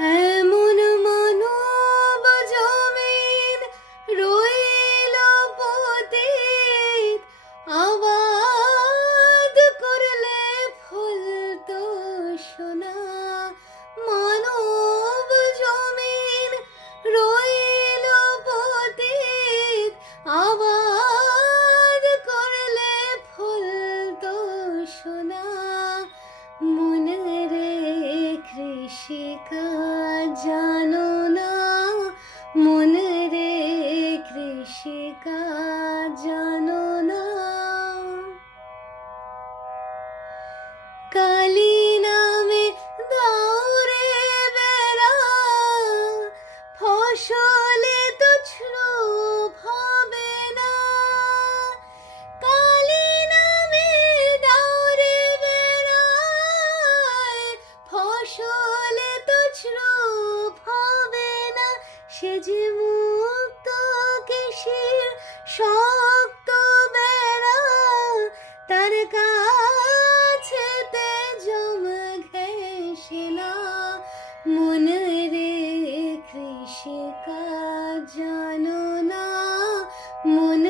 এমন মানব জমিন রইল পতিত, আবাদ করলে ফলতো সোনা। মানব জমিন রইল পতিত, আবাদ করলে ফলতো সোনা। মনে রে কৃষিকাজ জানো না, মনে রে কৃষিকাজ জানো না। কালী নামে দৌড়ে বেড়া, ফসলে তো ছোপ হবে না। কালী নামে দৌড়ে বেড়ায়, ফসলে তো ছোপ হবে না। সে যে মুক্ত কৃষির শক্ত বেড়া, তার কাছেতে জম ঘেঁষে না। মনে রে কৃষিকাজ জানো না, মনে